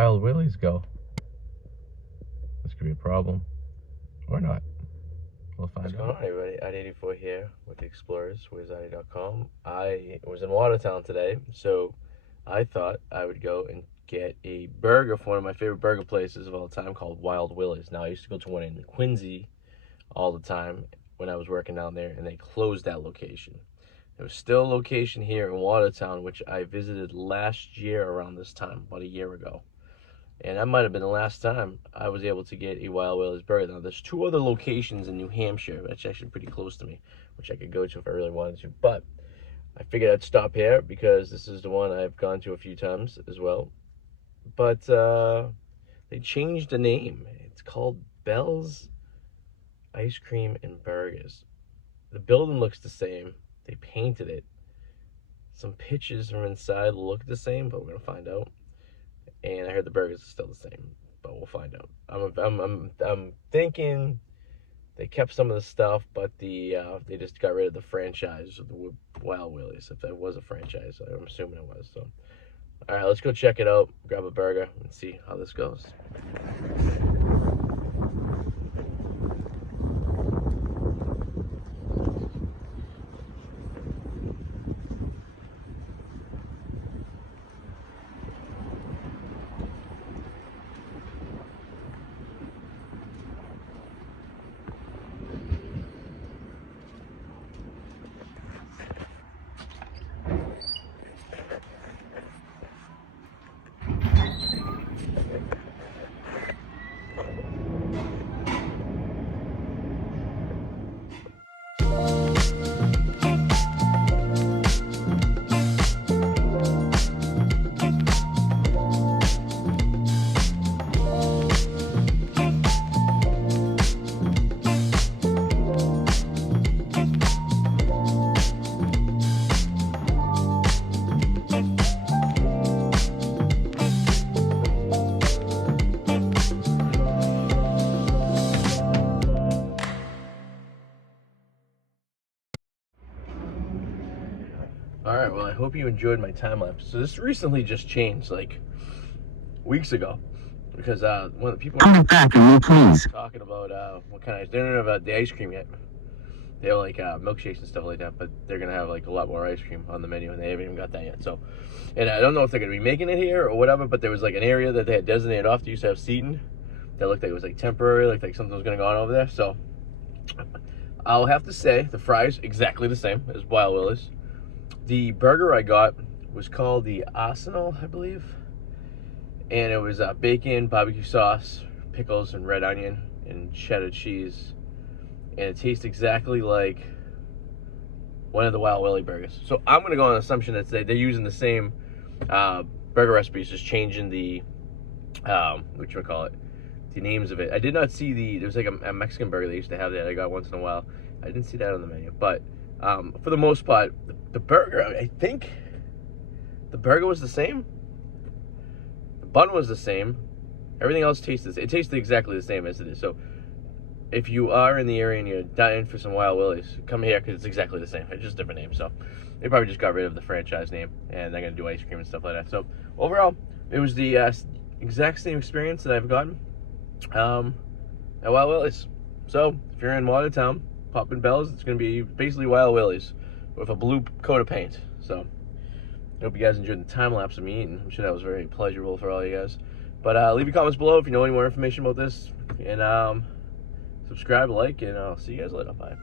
Wild Willys go? This could be a problem. Or not. We'll find out. What's going on, everybody? At84 here with the Explorers, WizardID.com. I was in Watertown today, so I thought I would go and get a burger from one of my favorite burger places of all time called Wild Willys. Now, I used to go to one in Quincy all the time when I was working down there, and they closed that location. There was still a location here in Watertown, which I visited last year around this time, about a year ago. And that might have been the last time I was able to get a Wild Willys burger. Now, there's 2 other locations in New Hampshire, that's actually pretty close to me, which I could go to if I really wanted to. But I figured I'd stop here because this is the one I've gone to a few times as well. But they changed the name. It's called Bell's Ice Cream and Burgers. The building looks the same. They painted it. Some pictures from inside look the same, but we're gonna find out. And I heard the burgers are still the same, but we'll find out. I'm thinking they kept some of the stuff, but they just got rid of the franchise of the Wild Willys. If that was a franchise, I'm assuming it was. So, all right, let's go check it out. Grab a burger and see how this goes. Alright, well, I hope you enjoyed my time lapse. So this recently just changed, like, weeks ago. Because one of the people talking about what kind of, they don't know about the ice cream yet. They have like milkshakes and stuff like that, but they're gonna have like a lot more ice cream on the menu, and they haven't even got that yet. So, and I don't know if they're gonna be making it here or whatever, but there was like an area that they had designated off to used to have seating that looked like it was like temporary, like something was gonna go on over there. So I'll have to say the fries exactly the same as Wild Willys. The burger I got was called the Arsenal, I believe, and it was bacon, barbecue sauce, pickles, and red onion, and cheddar cheese, and it tastes exactly like one of the Wild Willy burgers. So I'm gonna go on the assumption that they're using the same burger recipes, just changing the the names of it. I did not see there was like a Mexican burger they used to have that I got once in a while. I didn't see that on the menu, but for the most part, the burger, I think the burger was the same. The bun was the same. Everything else tasted exactly the same as it is. So if you are in the area and you're dying for some Wild Willys, come here because it's exactly the same. It's just a different name. So they probably just got rid of the franchise name and they're going to do ice cream and stuff like that. So overall, it was the exact same experience that I've gotten at Wild Willys. So if you're in Watertown, Poppin' Bells, it's going to be basically Wild Willys with a blue coat of paint. So I hope you guys enjoyed the time lapse of me eating. I'm sure that was very pleasurable for all you guys. But leave your comments below if you know any more information about this. And subscribe, like, and I'll see you guys later. Bye.